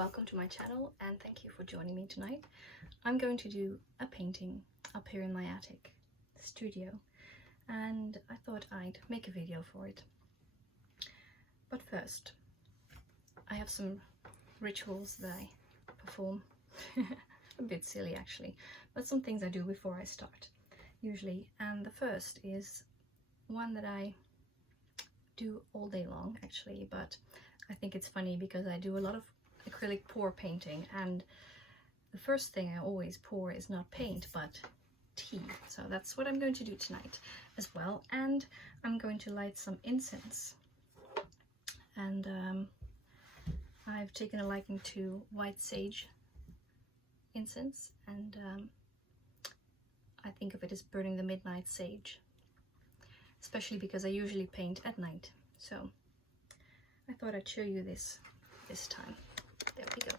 welcome to my channel and thank you for joining me tonight. I'm going to do a painting up here in my attic studio and I thought I'd make a video for it. But first, I have some rituals that I perform. A bit silly actually, but some things I do before I start usually, and the first is one that I do all day long actually, but I think it's funny because I do a lot of acrylic pour painting, and the first thing I always pour is not paint but tea. So that's what I'm going to do tonight as well, and I'm going to light some incense. And I've taken a liking to white sage incense, and I think of it as burning the midnight sage, especially because I usually paint at night. So I thought I'd show you this time. There we go.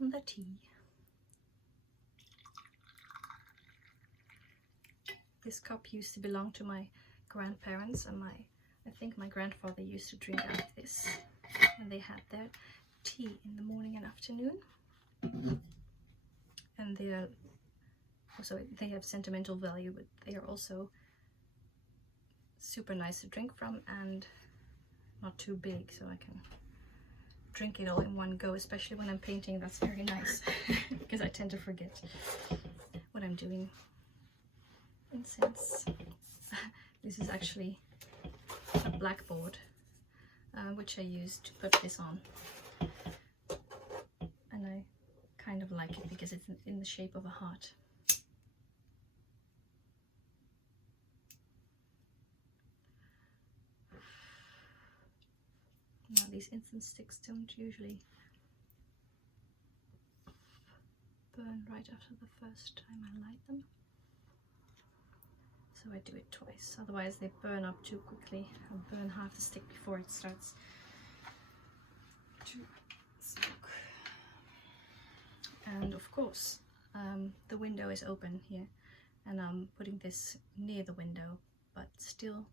And the tea. This cup used to belong to my grandparents, and I think my grandfather used to drink out of this, and they had their tea in the morning and afternoon. And they have sentimental value, but they are also super nice to drink from and not too big, so I can drink it all in one go, especially when I'm painting. That's very nice because I tend to forget what I'm doing. Incense. This is actually a blackboard which I used to put this on, and I kind of like it because it's in the shape of a heart. Now these incense sticks don't usually burn right after the first time I light them, so I do it twice, otherwise they burn up too quickly. I'll burn half the stick before it starts to smoke. And of course the window is open here, and I'm putting this near the window, but still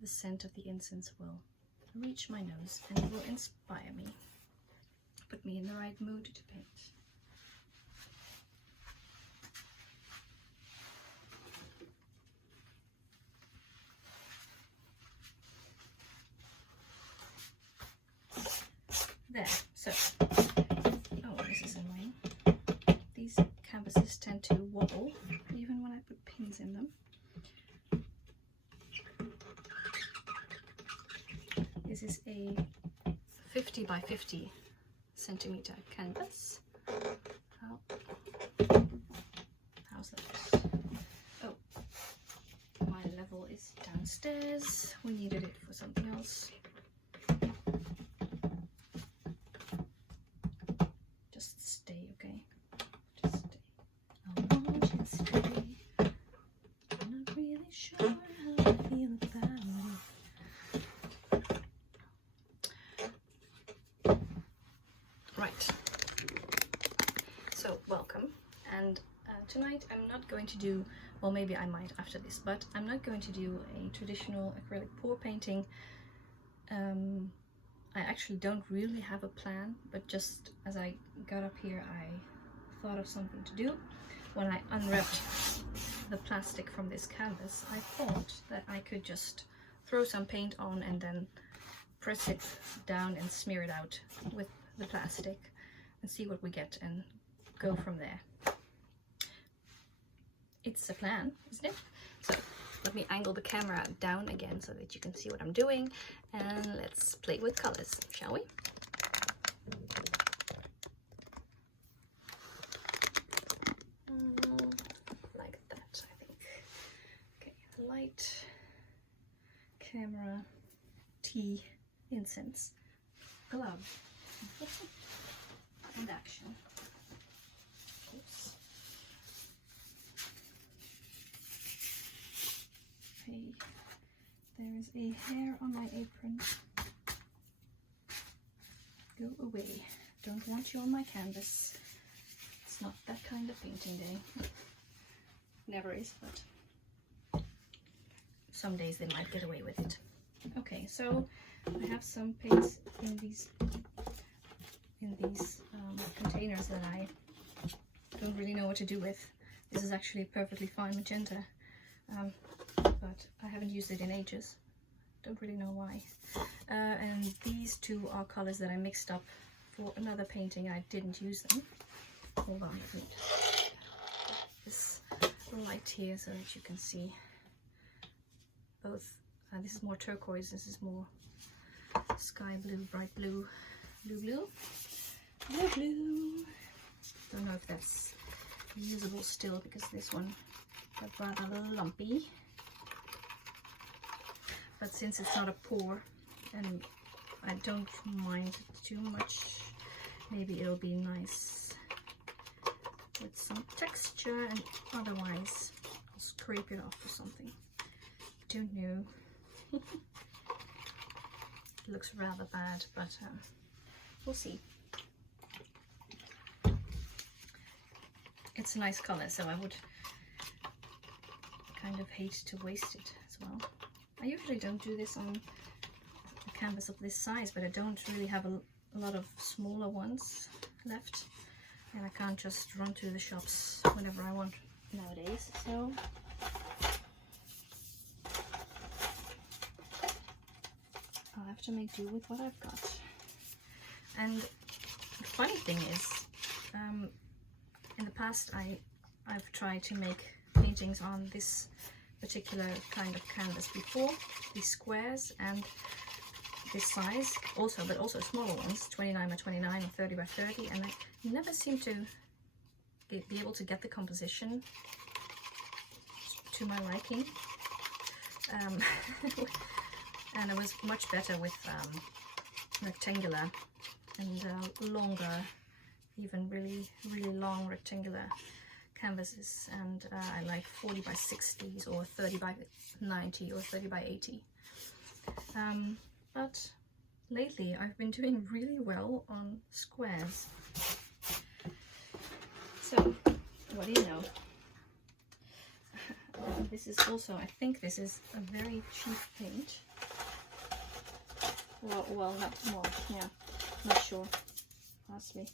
the scent of the incense will reach my nose and it will inspire me, put me in the right mood to paint. There, so, oh, this is annoying. These canvases tend to wobble even when I put pins in them. This is a 50 by 50 centimeter canvas. How's that? Oh, my level is downstairs. We needed it for something else. Just stay, okay? Just stay. I want you to stay. I'm not really sure how I feel about it. Right, so welcome, and tonight I'm not going to do, well maybe I might after this, but I'm not going to do a traditional acrylic pour painting. I actually don't really have a plan, but just as I got up here I thought of something to do. When I unwrapped the plastic from this canvas, I thought that I could just throw some paint on and then press it down and smear it out with the plastic and see what we get and go from there. It's a plan, isn't it? So let me angle the camera down again so that you can see what I'm doing, and let's play with colors, shall we? Like that, I think. Okay, light, camera, tea, incense, glove, and action. Oops. Okay, there is a hair on my apron. Go away. Don't want you on my canvas. It's not that kind of painting day. never is, but some days they might get away with it. Okay, so I have some paints in these containers that I don't really know what to do with. This is actually perfectly fine magenta, but I haven't used it in ages. Don't really know why. And these two are colors that I mixed up for another painting. I didn't use them. Hold on, let me put this light here so that you can see both. This is more turquoise, this is more sky blue, bright blue, blue. Don't know if that's usable still because this one got rather lumpy. But since it's not a pour and I don't mind it too much, maybe it'll be nice with some texture, and otherwise I'll scrape it off or something. Don't know. It looks rather bad, but we'll see. It's a nice color, so I would kind of hate to waste it as well. I usually don't do this on a canvas of this size, but I don't really have a lot of smaller ones left, and I can't just run to the shops whenever I want nowadays, so I'll have to make do with what I've got. And the funny thing is, in the past I've tried to make paintings on this particular kind of canvas before, these squares and this size also, but also smaller ones, 29 by 29 or 30 by 30, and I never seem to be able to get the composition to my liking. And it was much better with rectangular and longer, even really long rectangular canvases, and I like 40 by 60s or 30 by 90 or 30 by 80. But lately I've been doing really well on squares. So what do you know? This is also, I think this is a very cheap paint. Well, not sure. Ask me.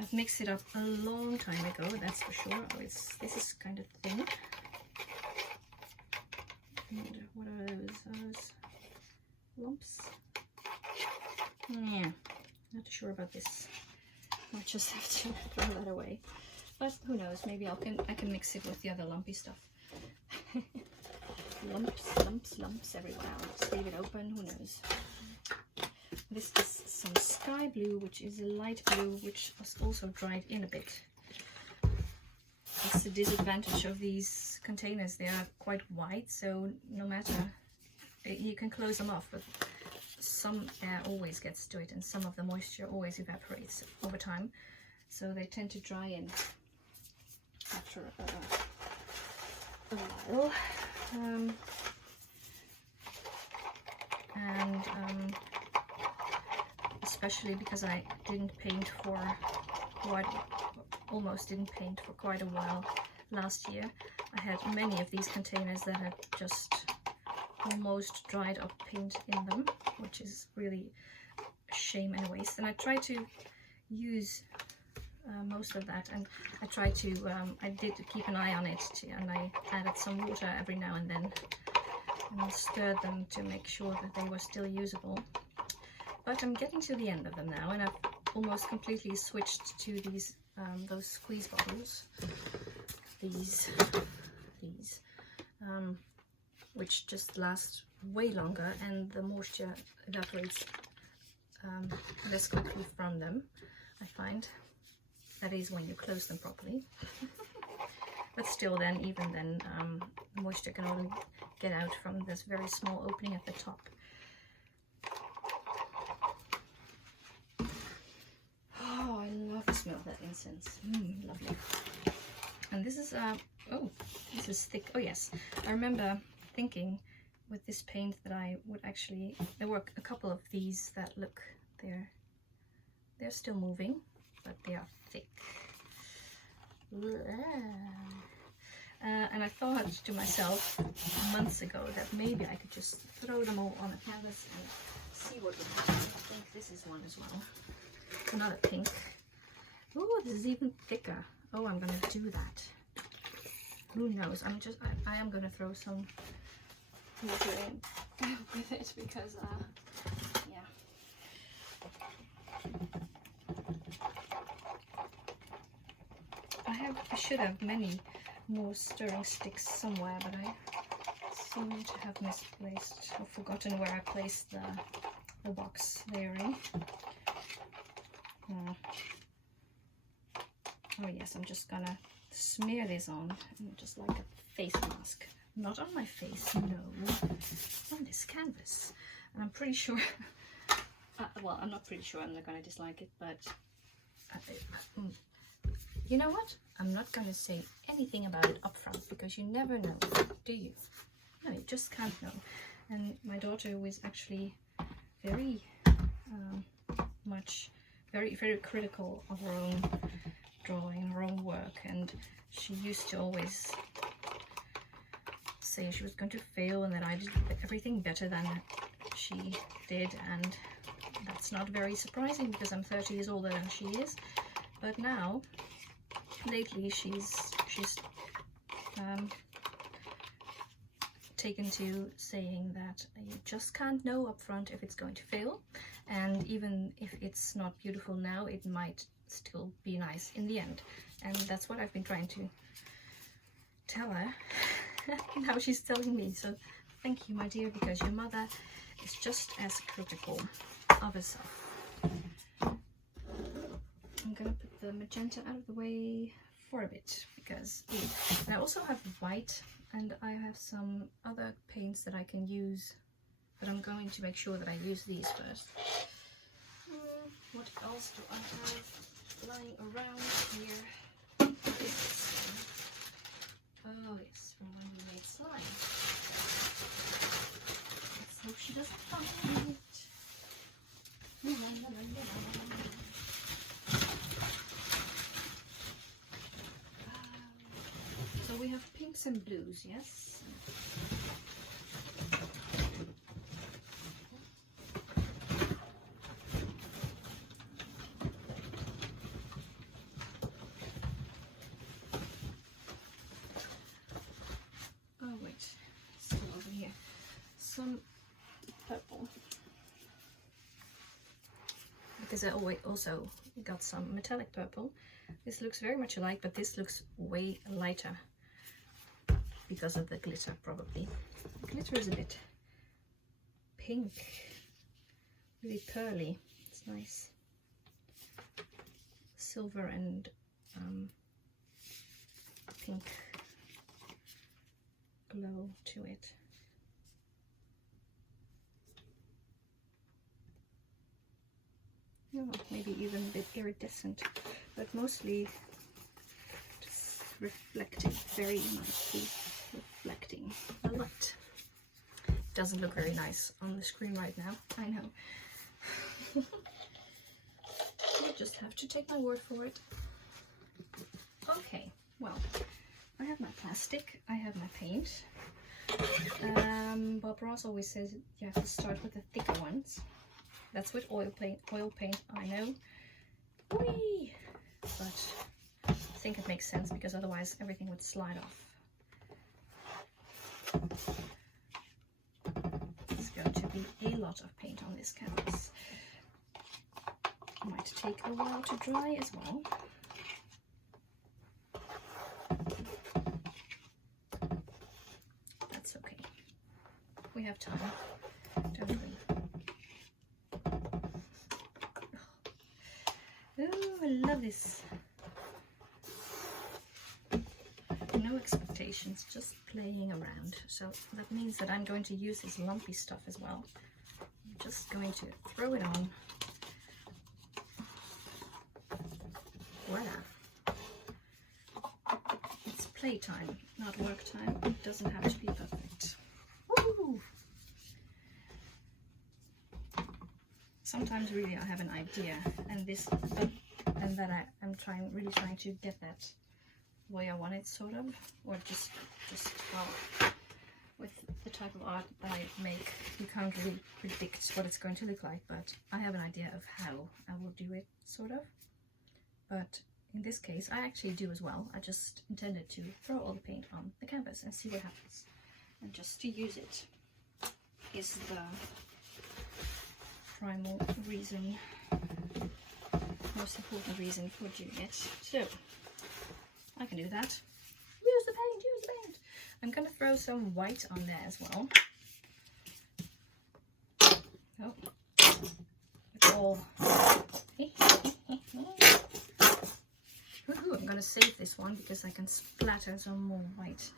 I've mixed it up a long time ago, that's for sure. Oh, this is kind of thin. And what are those? Those lumps? Yeah, not sure about this. Might just have to throw that away. But who knows? Maybe I can mix it with the other lumpy stuff. lumps everywhere. I'll just leave it open. Who knows? This is some sky blue, which is a light blue, which was also dried in a bit. That's the disadvantage of these containers. They are quite wide, so no matter, you can close them off, but some air always gets to it and some of the moisture always evaporates over time, so they tend to dry in after a while. Especially because I didn't paint for almost didn't paint for quite a while last year. I had many of these containers that had just almost dried up paint in them, which is really a shame and a waste. And I tried to use most of that, and I tried to I did keep an eye on it and I added some water every now and then and stirred them to make sure that they were still usable. But I'm getting to the end of them now, and I've almost completely switched to these those squeeze bottles, these which just last way longer, and the moisture evaporates less quickly from them, I find. That is when you close them properly. But still, then, even then, the moisture can only get out from this very small opening at the top. Oh, I love the smell of that incense. Lovely. And this is oh, this is thick. Oh yes, I remember thinking with this paint that I would actually, there were a couple of these that look, they're still moving, but they are thick. And I thought to myself months ago that maybe I could just throw them all on a canvas and see what would happen. I think this is one as well. Another pink. Oh, this is even thicker. Oh, I'm gonna do that. Who knows? I am gonna throw some water in with it because yeah. I should have many more stirring sticks somewhere, but I seem to have misplaced or forgotten where I placed the box they're in. Oh yes, I'm just gonna smear this on, just like a face mask. Not on my face, no, on this canvas. And I'm pretty sure, well, I'm not pretty sure I'm not gonna dislike it, but you know what? I'm not gonna say anything about it up front because you never know, do you? No, you just can't know. And my daughter was actually very very critical of her own drawing, her own work, and she used to always say she was going to fail and that I did everything better than she did, and that's not very surprising because I'm 30 years older than she is. But now, lately, she's taken to saying that you just can't know up front if it's going to fail, and even if it's not beautiful now, it might still be nice in the end. And that's what I've been trying to tell her. Now she's telling me, so thank you, my dear, because your mother is just as critical of herself. I'm gonna put the magenta out of the way for a bit because and I also have white, and I have some other paints that I can use, but I'm going to make sure that I use these first. What else do I have lying around here? Oh yes, from when we made slime. Let's hope she doesn't find it. La, la, la, la, la. So we have pinks and blues, yes? Oh wait, still over here. Some purple. Because I also got some metallic purple. This looks very much alike, but this looks way lighter because of the glitter, probably. The glitter is a bit pink, really pearly. It's nice. Silver and pink glow to it. Oh, maybe even a bit iridescent, but mostly just reflecting, very nicely reflecting the light. Doesn't look very nice on the screen right now, I know. You just have to take my word for it. Okay, well, I have my plastic, I have my paint. Bob Ross always says you have to start with the thicker ones. That's with oil paint, I know. Whee! But I think it makes sense because otherwise everything would slide off. There's going to be a lot of paint on this canvas. Might take a while to dry as well. That's okay. We have time, don't we? Ooh, I love this. No expectations, just playing around. So that means that I'm going to use this lumpy stuff as well. I'm just going to throw it on. Voila. It's playtime, not work time. It doesn't have to be perfect. Woo! Sometimes really I have an idea and that I'm really trying to get that way I want it, sort of, or just well, with the type of art that I make, you can't really predict what it's going to look like, but I have an idea of how I will do it, sort of. But in this case, I actually do as well. I just intended to throw all the paint on the canvas and see what happens. And just to use it is the primal reason, most important reason for doing it. So I can do that. Use the paint, use the paint. I'm gonna throw some white on there as well. Oh, it's all. Ooh, I'm gonna save this one because I can splatter some more white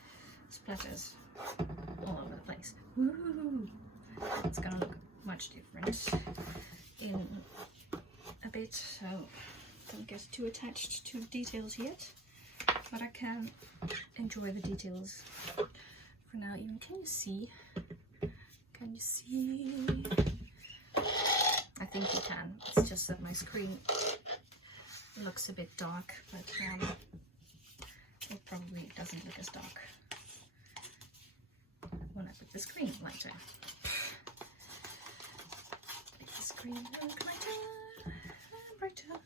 splatters all over the place. Ooh, it's gonna look much different in a bit, so don't get too attached to the details yet, but I can enjoy the details for now. Even can you see I think you can. It's just that my screen looks a bit dark, but it probably doesn't look as dark when I put the screen lighter. Make the screen look lighter and brighter.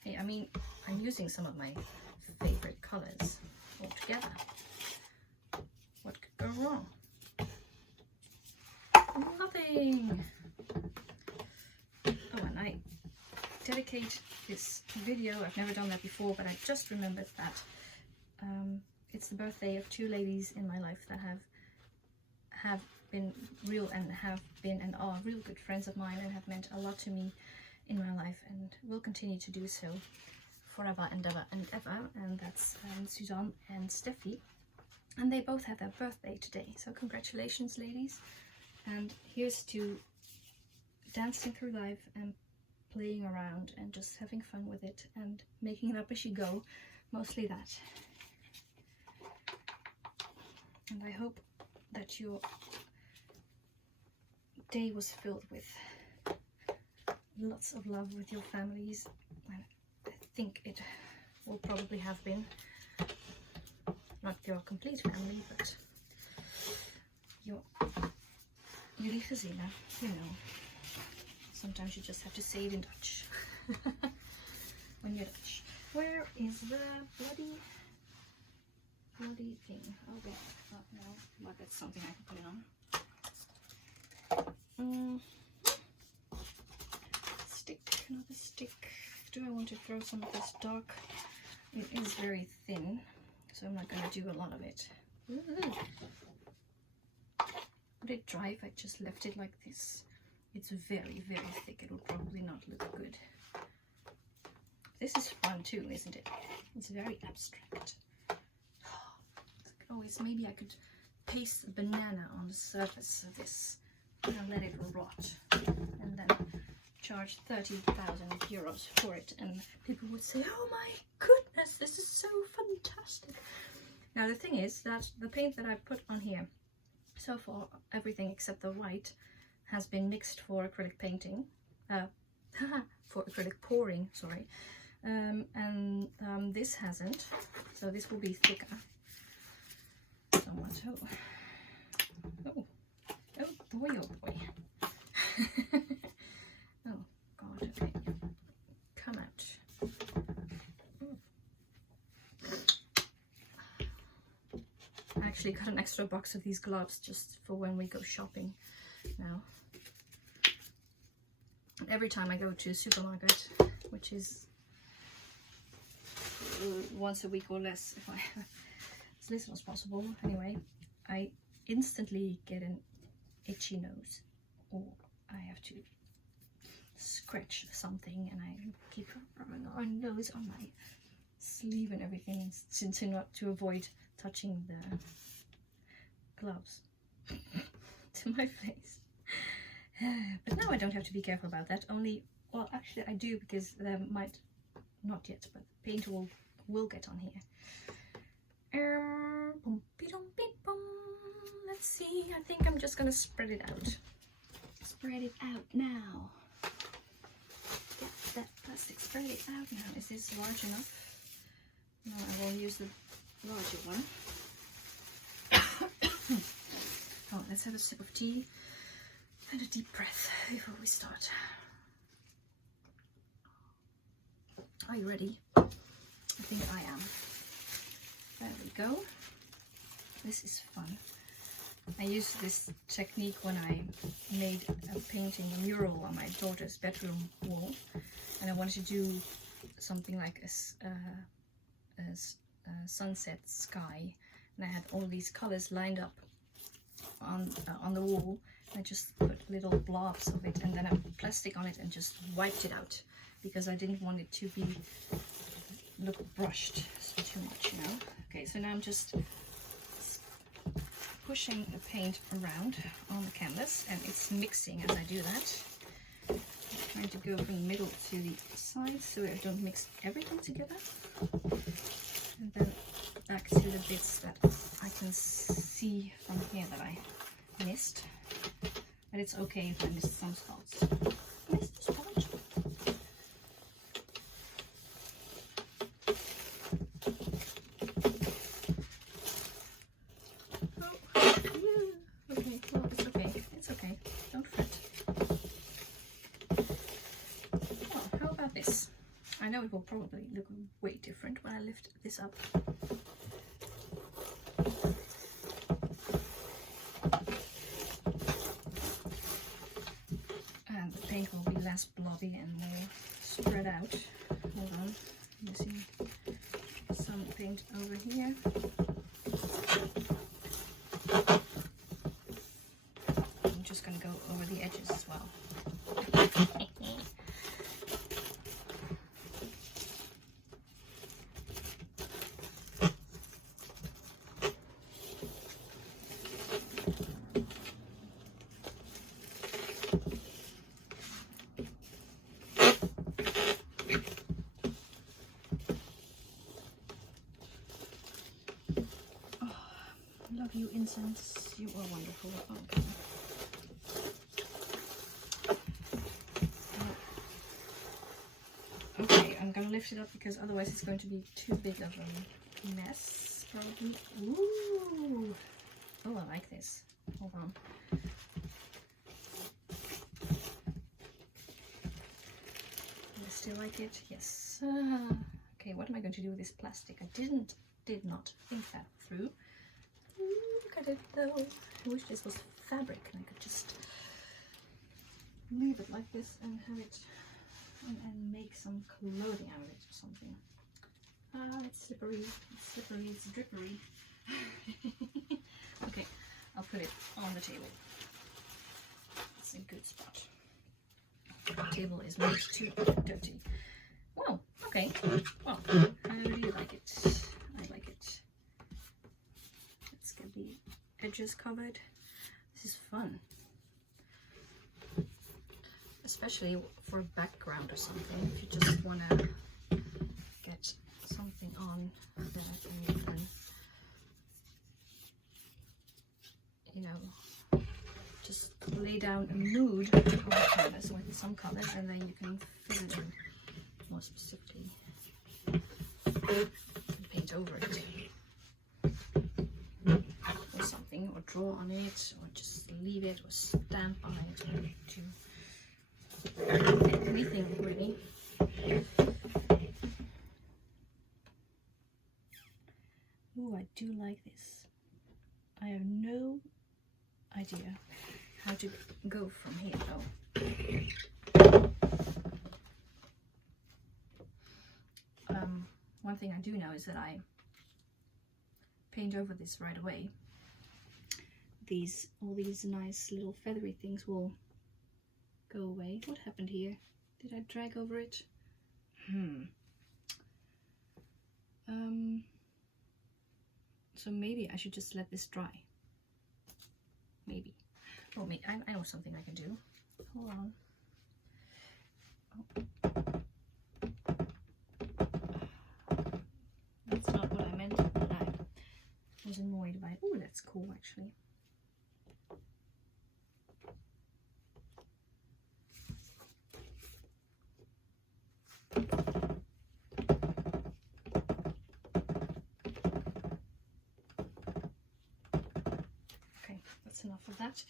Hey, I mean, I'm using some of my favorite colors all together. What could go wrong? Nothing. Oh, and I dedicate this video, I've never done that before, but I just remembered that it's the birthday of two ladies in my life that have been real and have been and are real good friends of mine and have meant a lot to me in my life and will continue to do so forever and ever and ever, and that's Suzanne and Steffi, and they both have their birthday today, so congratulations, ladies. And here's to dancing through life and playing around and just having fun with it and making it up as you go, mostly that. And I hope that your day was filled with lots of love with your families. I think it will probably have been, not your complete family, but your gezina, you know. Sometimes you just have to say it in Dutch when you're Dutch. Where is the bloody thing? Oh, wait, no, but that's something I can put it on. Stick, another stick. Do I want to throw some of this dark? It is very thin, so I'm not going to do a lot of it. Ooh. Would it dry if I just left it like this? It's very, very thick. It will probably not look good. This is fun too, isn't it? It's very abstract. Always, maybe I could paste a banana on the surface of this and let it rot, and then charge 30,000 euros for it, and people would say, "Oh my goodness, this is so fantastic." Now the thing is that the paint that I put on here, so far everything except the white, has been mixed for acrylic painting, for acrylic pouring, sorry, and this hasn't, so this will be thicker, somewhat. Oh boy, oh boy. Oh god, okay, come out. I actually got an extra box of these gloves just for when we go shopping now. Every time I go to a supermarket, which is once a week or less, if as little as possible anyway, I instantly get an itchy nose, or I have to scratch something, and I keep rubbing our nose on my sleeve and everything to avoid touching the gloves to my face. But now I don't have to be careful about that. Only, well, actually I do, because there might not yet, but paint will get on here. Let's see. I think I'm just gonna spread it out. Spread it out now. Get that plastic. Spread it out now. Is this large enough? Now I will use the larger one. Oh, let's have a sip of tea and a deep breath before we start. Are you ready? I think I am. There we go. This is fun. I used this technique when I made a painting, a mural on my daughter's bedroom wall, and I wanted to do something like a sunset sky, and I had all these colors lined up on the wall. And I just put little blobs of it, and then I put plastic on it and just wiped it out because I didn't want it to look brushed too much, you know. Okay, so now I'm just pushing the paint around on the canvas, and it's mixing as I do that. I'm trying to go from the middle to the sides so I don't mix everything together, and then back to the bits that I can see from here that I missed. But it's okay if I missed some spots. Missed a spot. Okay, well, it's okay. It's okay. Don't fret. Well, how about this? I know it will probably look way different when I lift this up. And the paint will be less blobby and more spread out. Hold on. I'm missing some paint over here. I'm just going to go over the edges as well. Love you, incense. You are wonderful. Okay. Okay, I'm gonna lift it up because otherwise it's going to be too big of a mess, probably. Ooh! Oh, I like this. Hold on. I still like it. Yes. Okay, what am I going to do with this plastic? I did not think that through. Look at it though. I wish this was fabric and I could just leave it like this and have it and make some clothing out of it or something. Ah, it's slippery, it's drippery. Okay, I'll put it on the table. It's a good spot. The table is not too dirty. Well, okay. Well, how do you like it? I like it. Let's get the edges covered. This is fun. Especially for a background or something. If you just want to get something on that and you can, you know, just lay down a mood on the canvas with some colors, and then you can fill it in more specifically and paint over it or something, or draw on it, or just leave it, or stamp on it, or do anything really. Oh, I do like this. I have no idea how to go from here though. One thing I do know is that I paint over this right away. All these nice little feathery things will go away. What happened here? Did I drag over it? So maybe I should just let this dry. Maybe. Oh, I know something I can do. Hold on. Oh. That's not what I meant, but I was annoyed by it. Oh, that's cool actually. that's enough of that.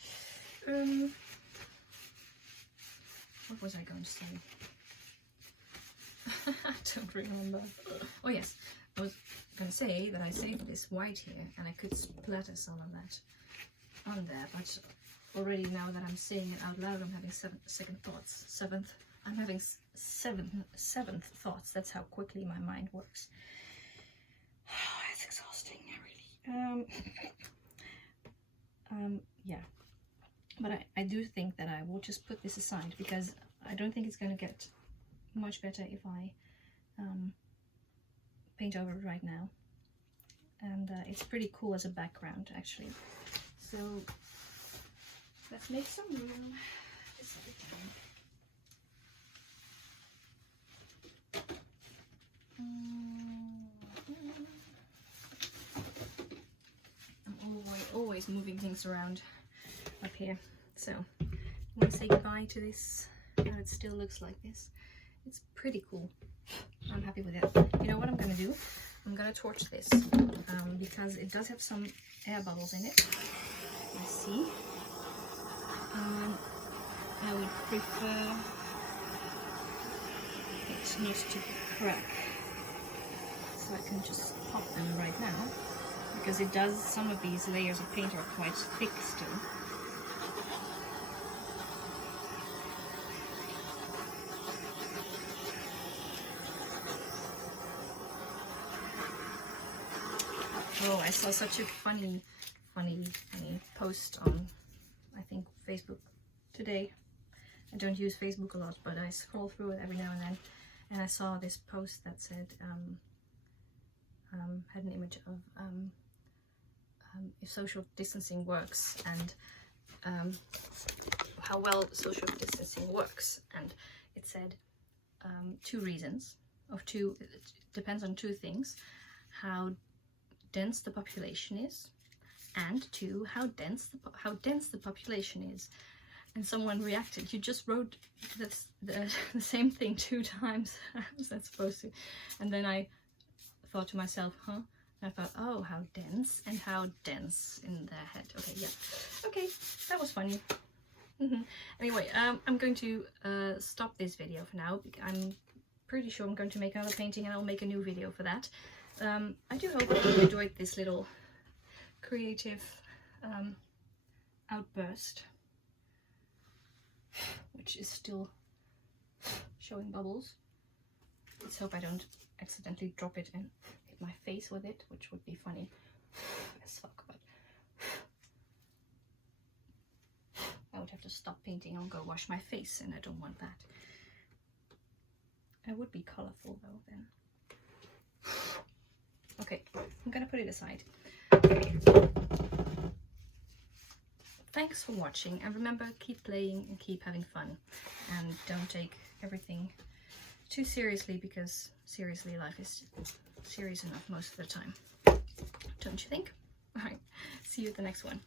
What was I going to say? I don't remember. Oh yes, I was going to say that I saved this white here and I could splatter some of that on there, but already now that I'm saying it out loud, I'm having I'm having seventh thoughts. That's how quickly my mind works. It's exhausting, really. Yeah, but I do think that I will just put this aside because I don't think it's going to get much better if I paint over it right now. And it's pretty cool as a background, actually. So let's make some room. I'm always moving things around up here. So I want to say goodbye to this. And it still looks like this. It's pretty cool. I'm happy with it. You know what I'm gonna do? I'm gonna torch this because it does have some air bubbles in it. I see. I would prefer it not to crack, so I can just pop them right now because it does. Some of these layers of paint are quite thick still. Oh, I saw such a funny post on, I think, Facebook today. I don't use Facebook a lot, but I scroll through it every now and then, and I saw this post that said, had an image of if social distancing works and how well social distancing works, and it said 2 reasons of 2. It depends on 2 things: how dense the population is, and 2, how dense the population is. And someone reacted, you just wrote this, the same thing 2 times. How was that supposed to? And then I thought to myself, huh? And I thought, oh, how dense and how dense in their head. Okay, yeah. Okay, that was funny. Anyway, I'm going to stop this video for now. I'm pretty sure I'm going to make another painting and I'll make a new video for that. I do hope you enjoyed this little creative outburst, which is still showing bubbles. Let's hope I don't accidentally drop it and hit my face with it, which would be funny as fuck, but I would have to stop painting and go wash my face, and I don't want that. It would be colorful though then. Okay, I'm gonna put it aside. Thanks for watching, and remember, keep playing and keep having fun, and don't take everything too seriously, because seriously, life is serious enough most of the time, don't you think? All right, see you at the next one.